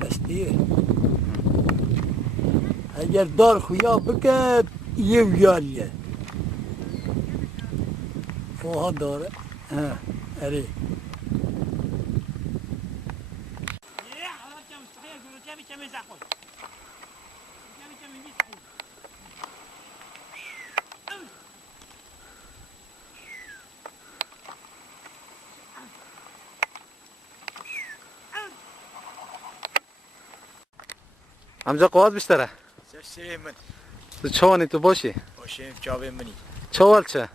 بستیه اگر دار خویا بکه یه ویالیه فوها داره اره امجا قواد بیشتره سرسری من تو چوانی تو باشی باشیم جاوی منی چوال چه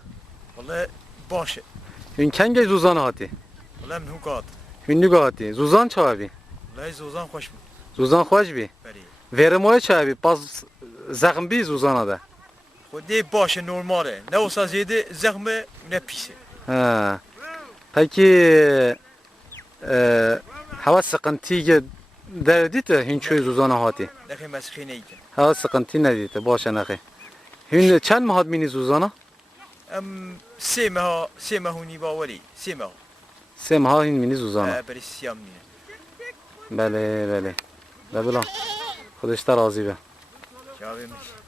والله باشه این کنگه زوزان هاتی والله من هوکات این نگاه هاتی زوزان چه بی والله زوزان خوش بود زوزان خوش بی بری ورمای چه بی پس زخم بی زوزان ده خودی باشه نرماله نه واسه زیاده زخمه نه پیسه ها پکی هوا سقنتی دردیت هین چوی زوزان هاتی نخی مسخی نیده هوا سقنتی ندیت باشه نخی هین چند ماه مینی زوزانا ام سه ماهونی باوری سه ماه سه ماه هین مینی زوزانا بری سیام نینه بله بله بله خودش تا راضی به جاوی منی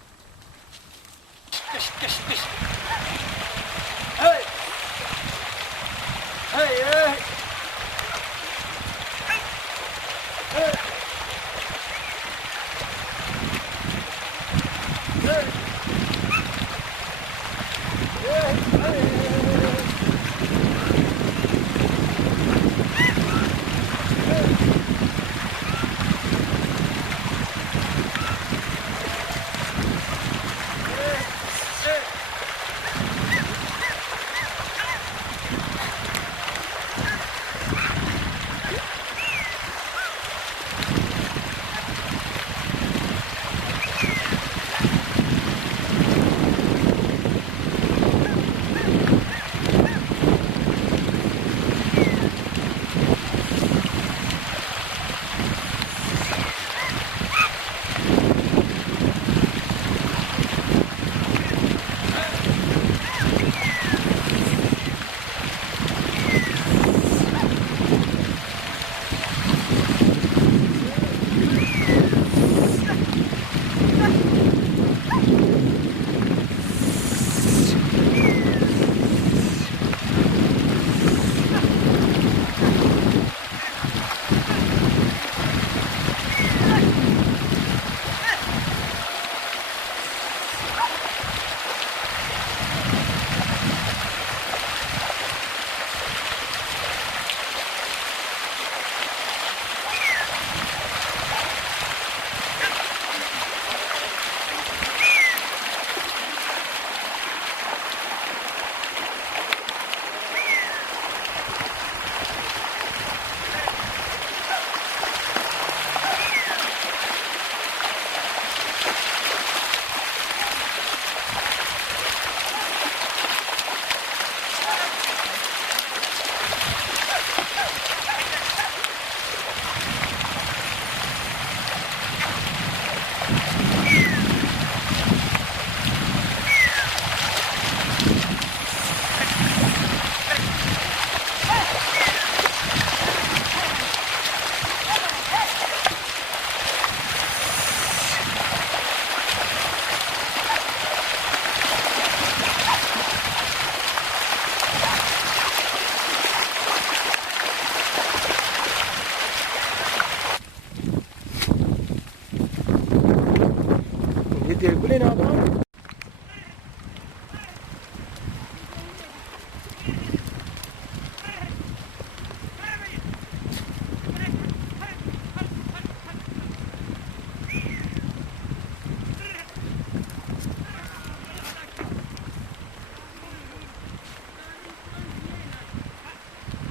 یه دلگونه نادان